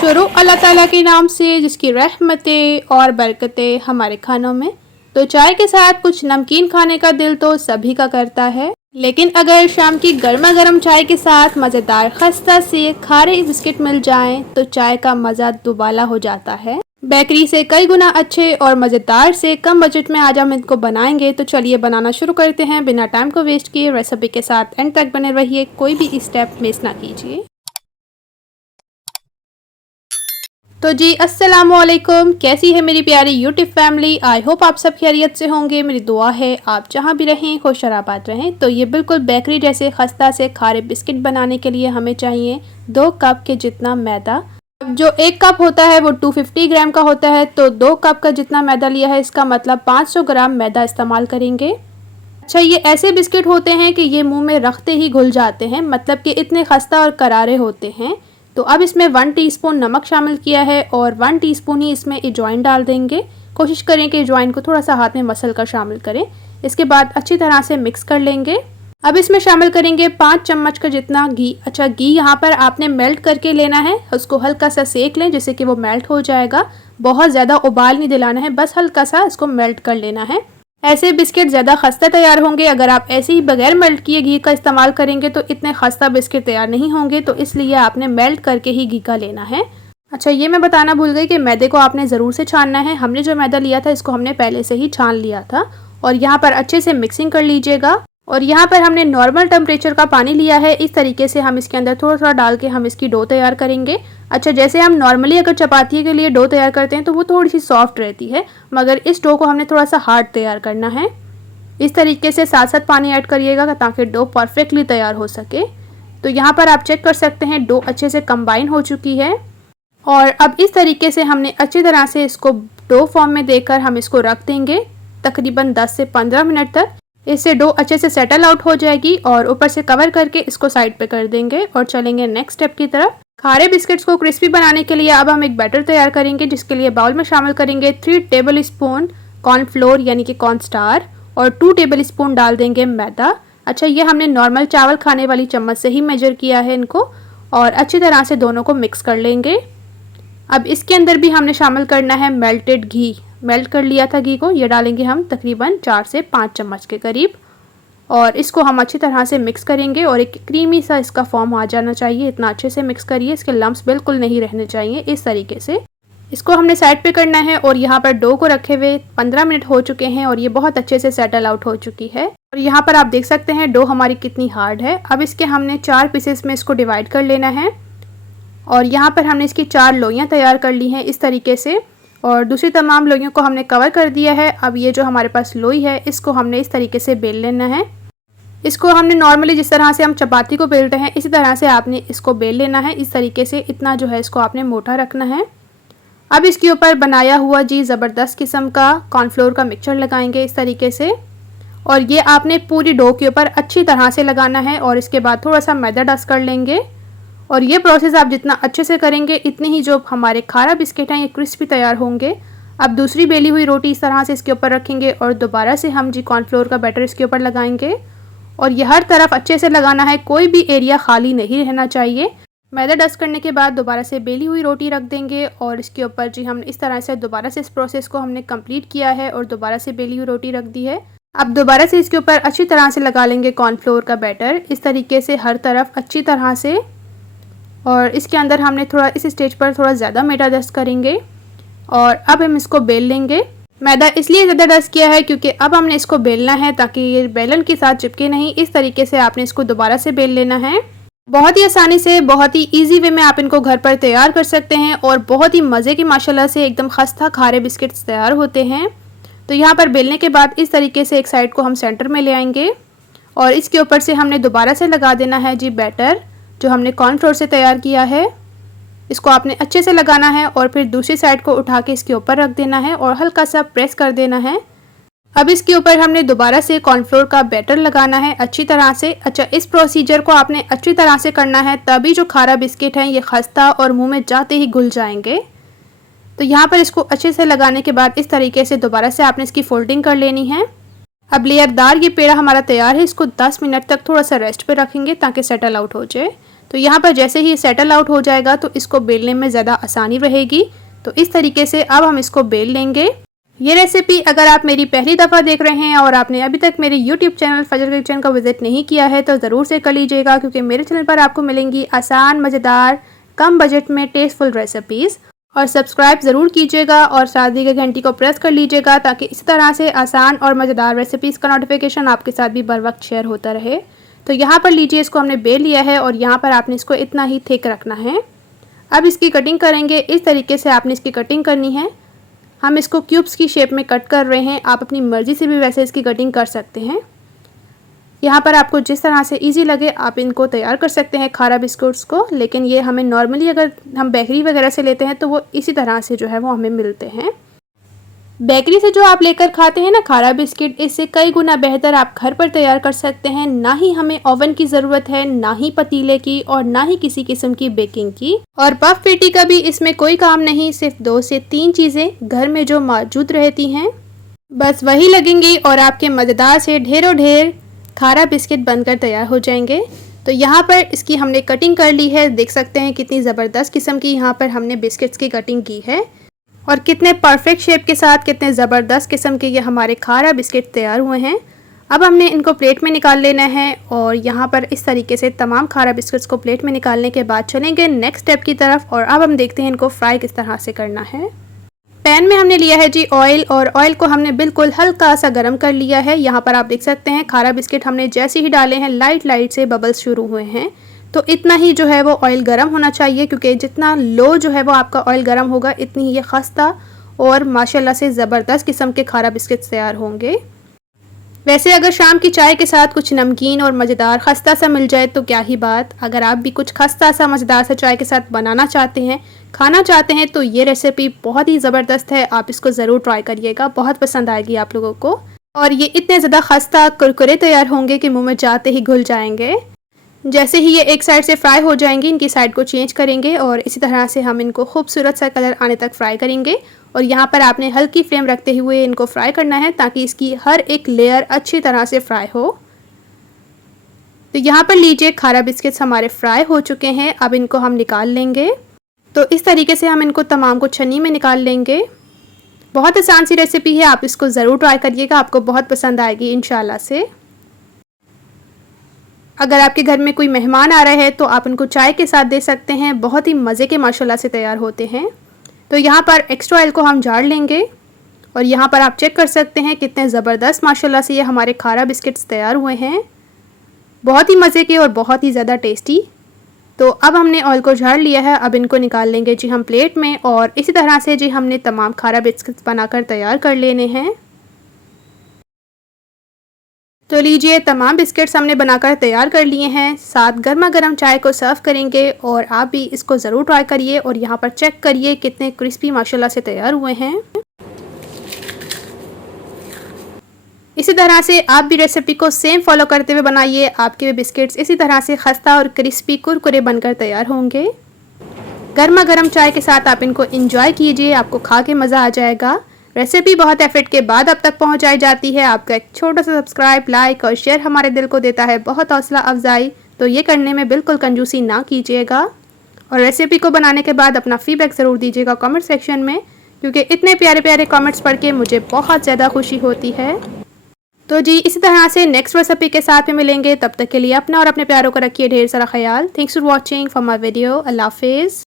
शुरू अल्लाह ताला के नाम से जिसकी रहमतें और बरकतें हमारे खानों में। तो चाय के साथ कुछ नमकीन खाने का दिल तो सभी का करता है, लेकिन अगर शाम की गर्मा गर्म चाय के साथ मज़ेदार खस्ता से खारे बिस्किट मिल जाएं तो चाय का मज़ा दुबाला हो जाता है। बेकरी से कई गुना अच्छे और मज़ेदार से कम बजट में आज हम इनको बनाएंगे। तो चलिए बनाना शुरू करते हैं बिना टाइम को वेस्ट किए। रेसिपी के साथ एंड तक बने रहिए, कोई भी स्टेप मिस ना कीजिए। तो जी अस्सलाम वालेकुम, कैसी है मेरी प्यारी यूट्यूब फैमिली। आई होप आप सब खैरियत से होंगे। मेरी दुआ है आप जहां भी रहें खुश आबाद रहें। तो ये बिल्कुल बेकरी जैसे खस्ता से खारे बिस्किट बनाने के लिए हमें चाहिए 2 कप के जितना मैदा। जो 1 कप होता है वो 250 ग्राम का होता है, तो 2 कप का जितना मैदा लिया है इसका मतलब 500 ग्राम मैदा इस्तेमाल करेंगे। अच्छा, ये ऐसे बिस्किट होते हैं कि ये मुंह में रखते ही घुल जाते हैं, मतलब कि इतने खस्ता और करारे होते हैं। तो अब इसमें 1 टीस्पून नमक शामिल किया है और 1 टीस्पून ही इसमें अजवाइन डाल देंगे। कोशिश करें कि अजवाइन को थोड़ा सा हाथ में मसल कर शामिल करें। इसके बाद अच्छी तरह से मिक्स कर लेंगे। अब इसमें शामिल करेंगे 5 चम्मच का जितना घी। अच्छा, घी यहाँ पर आपने मेल्ट करके लेना है, उसको हल्का सा सेक लें जिससे कि वो मेल्ट हो जाएगा। बहुत ज़्यादा उबाल नहीं दिलाना है, बस हल्का सा इसको मेल्ट कर लेना है। ऐसे बिस्किट ज़्यादा खस्ता तैयार होंगे। अगर आप ऐसे ही बगैर मेल्ट किए घी का इस्तेमाल करेंगे तो इतने खस्ता बिस्किट तैयार नहीं होंगे, तो इसलिए आपने मेल्ट करके ही घी का लेना है। अच्छा, ये मैं बताना भूल गई कि मैदे को आपने ज़रूर से छानना है। हमने जो मैदा लिया था इसको हमने पहले से ही छान लिया था। और यहाँ पर अच्छे से मिक्सिंग कर लीजिएगा। और यहाँ पर हमने नॉर्मल टेम्परेचर का पानी लिया है। इस तरीके से हम इसके अंदर थोड़ा थोड़ा डाल के हम इसकी डो तैयार करेंगे। अच्छा, जैसे हम नॉर्मली अगर चपाती के लिए डो तैयार करते हैं तो वो थोड़ी सी सॉफ्ट रहती है, मगर इस डो को हमने थोड़ा सा हार्ड तैयार करना है। इस तरीके से साथ साथ पानी ऐड करिएगा ताकि डो परफेक्टली तैयार हो सके। तो यहाँ पर आप चेक कर सकते हैं डो अच्छे से कंबाइन हो चुकी है। और अब इस तरीके से हमने अच्छी तरह से इसको डो फॉर्म में देकर हम इसको रख देंगे तकरीबन 10 से 15 मिनट तक। इससे डो अच्छे से सेटल आउट हो जाएगी और ऊपर से कवर करके इसको साइड पे कर देंगे और चलेंगे नेक्स्ट स्टेप की तरफ। खारे बिस्किट्स को क्रिस्पी बनाने के लिए अब हम एक बैटर तैयार करेंगे, जिसके लिए बाउल में शामिल करेंगे 3 टेबल स्पून कॉर्नफ्लोर यानी कि कॉर्नस्टार और 2 टेबल स्पून डाल देंगे मैदा। अच्छा, ये हमने नॉर्मल चावल खाने वाली चम्मच से ही मेजर किया है इनको। और अच्छी तरह से दोनों को मिक्स कर लेंगे। अब इसके अंदर भी हमने शामिल करना है मेल्टेड घी। मेल्ट कर लिया था घी को, ये डालेंगे हम तकरीबन 4 से 5 चम्मच के करीब। और इसको हम अच्छी तरह से मिक्स करेंगे और एक क्रीमी सा इसका फॉर्म आ जाना चाहिए। इतना अच्छे से मिक्स करिए, इसके लम्प्स बिल्कुल नहीं रहने चाहिए। इस तरीके से इसको हमने साइड पे करना है। और यहाँ पर डो को रखे हुए 15 मिनट हो चुके हैं और ये बहुत अच्छे से सेटल आउट हो चुकी है। और यहाँ पर आप देख सकते हैं डो हमारी कितनी हार्ड है। अब इसके हमने 4 पीसेस में इसको डिवाइड कर लेना है। और यहाँ पर हमने इसकी 4 लोइयाँ तैयार कर ली हैं इस तरीके से। और दूसरी तमाम लोइयों को हमने कवर कर दिया है। अब ये जो हमारे पास लोई है इसको हमने इस तरीके से बेल लेना है। इसको हमने नॉर्मली जिस तरह से हम चपाती को बेलते हैं इसी तरह से आपने इसको बेल लेना है। इस तरीके से इतना जो है इसको आपने मोटा रखना है। अब इसके ऊपर बनाया हुआ जी ज़बरदस्त किस्म का कॉर्नफ्लोर का मिक्सचर लगाएंगे इस तरीके से। और ये आपने पूरी डो के ऊपर अच्छी तरह से लगाना है। और इसके बाद थोड़ा सा मैदा डस्ट कर लेंगे। और ये प्रोसेस आप जितना अच्छे से करेंगे इतनी ही जो हमारे खारा बिस्किट हैं ये क्रिस्पी तैयार होंगे। अब दूसरी बेली हुई रोटी इस तरह से इसके ऊपर रखेंगे और दोबारा से हम जी कॉर्नफ्लोर का बैटर इसके ऊपर लगाएंगे। और ये हर तरफ अच्छे से लगाना है, कोई भी एरिया खाली नहीं रहना चाहिए। मैदा डस्ट करने के बाद दोबारा से बेली हुई रोटी रख देंगे और इसके ऊपर जी हम इस तरह से दोबारा से इस प्रोसेस को हमने कंप्लीट किया है और दोबारा से बेली हुई रोटी रख दी है। अब दोबारा से इसके ऊपर अच्छी तरह से लगा लेंगे कॉर्नफ्लोर का बैटर इस तरीके से हर तरफ अच्छी तरह से। और इसके अंदर हमने थोड़ा इस स्टेज पर थोड़ा ज़्यादा मैदा डस्ट करेंगे। और अब हम इसको बेल लेंगे। मैदा इसलिए ज़्यादा डस्ट किया है क्योंकि अब हमने इसको बेलना है ताकि ये बेलन के साथ चिपके नहीं। इस तरीके से आपने इसको दोबारा से बेल लेना है। बहुत ही आसानी से, बहुत ही इजी वे में आप इनको घर पर तैयार कर सकते हैं और बहुत ही मज़े की माशाल्लाह से एकदम खस्ता खारे बिस्किट्स तैयार होते हैं। तो यहाँ पर बेलने के बाद इस तरीके से एक साइड को हम सेंटर में ले आएंगे और इसके ऊपर से हमने दोबारा से लगा देना है जी बैटर जो हमने कॉर्नफ्लोर से तैयार किया है। इसको आपने अच्छे से लगाना है और फिर दूसरी साइड को उठा के इसके ऊपर रख देना है और हल्का सा प्रेस कर देना है। अब इसके ऊपर हमने दोबारा से कॉर्नफ्लोर का बैटर लगाना है अच्छी तरह से। अच्छा, इस प्रोसीजर को आपने अच्छी तरह से करना है, तभी जो खारा बिस्किट हैं ये खस्ता और मुंह में जाते ही घुल जाएंगे। तो यहाँ पर इसको अच्छे से लगाने के बाद इस तरीके से दोबारा से आपने इसकी फोल्डिंग कर लेनी है। अब लेयरदार ये पेड़ा हमारा तैयार है। इसको 10 मिनट तक थोड़ा सा रेस्ट पे रखेंगे ताकि सेटल आउट हो जाए। तो यहाँ पर जैसे ही सेटल आउट हो जाएगा तो इसको बेलने में ज़्यादा आसानी रहेगी। तो इस तरीके से अब हम इसको बेल लेंगे। ये रेसिपी अगर आप मेरी पहली दफ़ा देख रहे हैं और आपने अभी तक मेरे यूट्यूब चैनल फजर किचन का विज़िट नहीं किया है तो ज़रूर से कर लीजिएगा, क्योंकि मेरे चैनल पर आपको मिलेंगी आसान, मज़ेदार, कम बजट में टेस्टफुल रेसिपीज़। और सब्सक्राइब ज़रूर कीजिएगा और साथ ही घंटी को प्रेस कर लीजिएगा ताकि इस तरह से आसान और मज़ेदार रेसिपीज़ का नोटिफिकेशन आपके साथ भी बर वक्त शेयर होता रहे। तो यहाँ पर लीजिए, इसको हमने बेल लिया है और यहाँ पर आपने इसको इतना ही थिक रखना है। अब इसकी कटिंग करेंगे। इस तरीके से आपने इसकी कटिंग करनी है। हम इसको क्यूब्स की शेप में कट कर रहे हैं, आप अपनी मर्ज़ी से भी वैसे इसकी कटिंग कर सकते हैं। यहाँ पर आपको जिस तरह से इजी लगे आप इनको तैयार कर सकते हैं खारा बिस्कुट्स को, लेकिन ये हमें नॉर्मली अगर हम बेकरी वगैरह से लेते हैं तो वो इसी तरह से जो है वो हमें मिलते हैं। बेकरी से जो आप लेकर खाते हैं ना खारा बिस्किट, इससे कई गुना बेहतर आप घर पर तैयार कर सकते हैं। ना ही हमें ओवन की ज़रूरत है, ना ही पतीले की, और ना ही किसी किस्म की बेकिंग की, और पफ पेटी का भी इसमें कोई काम नहीं। सिर्फ 2 से 3 चीज़ें घर में जो मौजूद रहती हैं बस वही लगेंगी और आपके मज़ेदार से ढेरों ढेर खारा बिस्किट बनकर तैयार हो जाएंगे। तो यहाँ पर इसकी हमने कटिंग कर ली है। देख सकते हैं कितनी ज़बरदस्त किस्म की यहाँ पर हमने बिस्किट्स की कटिंग की है और कितने परफेक्ट शेप के साथ कितने ज़बरदस्त किस्म के ये हमारे खारा बिस्किट तैयार हुए हैं। अब हमने इनको प्लेट में निकाल लेना है और यहाँ पर इस तरीके से तमाम खारा बिस्किट्स को प्लेट में निकालने के बाद चलेंगे नेक्स्ट स्टेप की तरफ। और अब हम देखते हैं इनको फ्राई किस तरह से करना है। पैन में हमने लिया है जी ऑयल, और ऑयल को हमने बिल्कुल हल्का सा गर्म कर लिया है। यहाँ पर आप देख सकते हैं खारा बिस्किट हमने जैसे ही डाले हैं लाइट लाइट से बबल्स शुरू हुए हैं। तो इतना ही जो है वो ऑयल गर्म होना चाहिए, क्योंकि जितना लो जो है वो आपका ऑयल गर्म होगा इतनी ही ये खस्ता और माशाल्लाह से ज़बरदस्त किस्म के खारा बिस्किट तैयार होंगे। वैसे अगर शाम की चाय के साथ कुछ नमकीन और मज़ेदार खस्ता सा मिल जाए तो क्या ही बात। अगर आप भी कुछ खस्ता सा मज़ेदार सा चाय के साथ बनाना चाहते हैं, खाना चाहते हैं, तो ये रेसिपी बहुत ही ज़बरदस्त है। आप इसको ज़रूर ट्राई करिएगा, बहुत पसंद आएगी आप लोगों को। और ये इतने ज़्यादा खस्ता कुरकुरे तैयार होंगे कि मुँह में जाते ही घुल जाएंगे। जैसे ही ये एक साइड से फ्राई हो जाएंगी, इनकी साइड को चेंज करेंगे और इसी तरह से हम इनको खूबसूरत सा कलर आने तक फ्राई करेंगे। और यहाँ पर आपने हल्की फ्लेम रखते हुए इनको फ्राई करना है ताकि इसकी हर एक लेयर अच्छी तरह से फ्राई हो। तो यहाँ पर लीजिए खारा बिस्किट्स हमारे फ्राई हो चुके हैं। अब इनको हम निकाल लेंगे। तो इस तरीके से हम इनको तमाम को छन्नी में निकाल लेंगे। बहुत आसान सी रेसिपी है, आप इसको ज़रूर ट्राई करिएगा, आपको बहुत पसंद आएगी इंशाल्लाह से। अगर आपके घर में कोई मेहमान आ रहे हैं तो आप उनको चाय के साथ दे सकते हैं, बहुत ही मज़े के माशाल्लाह से तैयार होते हैं। तो यहाँ पर एक्स्ट्रा ऑयल को हम झाड़ लेंगे और यहाँ पर आप चेक कर सकते हैं कितने ज़बरदस्त माशाल्लाह से ये हमारे खारा बिस्किट्स तैयार हुए हैं, बहुत ही मज़े के और बहुत ही ज़्यादा टेस्टी। तो अब हमने ऑयल को झाड़ लिया है। अब इनको निकाल लेंगे जी हम प्लेट में, और इसी तरह से जी हमने तमाम खारा बिस्किट्स बनाकर तैयार कर लेने हैं। तो लीजिए तमाम बिस्किट्स हमने बनाकर तैयार कर लिए हैं। साथ गर्मा गर्म चाय को सर्व करेंगे और आप भी इसको ज़रूर ट्राई करिए। और यहाँ पर चेक करिए कितने क्रिस्पी माशाल्लाह से तैयार हुए हैं। इसी तरह से आप भी रेसिपी को सेम फॉलो करते हुए बनाइए, आपके भी बिस्किट्स इसी तरह से खस्ता और क्रिस्पी कुरकुरे बनकर तैयार होंगे। गर्मा गर्म चाय के साथ आप इनको एंजॉय कीजिए, आपको खा के मज़ा आ जाएगा। रेसिपी बहुत एफर्ट के बाद अब तक पहुंचाई जाती है। आपका एक छोटा सा सब्सक्राइब, लाइक और शेयर हमारे दिल को देता है बहुत हौसला अफजाई। तो ये करने में बिल्कुल कंजूसी ना कीजिएगा। और रेसिपी को बनाने के बाद अपना फीडबैक ज़रूर दीजिएगा कमेंट सेक्शन में, क्योंकि इतने प्यारे प्यारे कमेंट्स पढ़ के मुझे बहुत ज़्यादा खुशी होती है। तो जी इसी तरह से नेक्स्ट रेसिपी के साथ में मिलेंगे। तब तक के लिए अपना और अपने प्यारों को रखिए ढेर सारा ख्याल। Thanks for watching for my video. अल्लाह हाफिज़।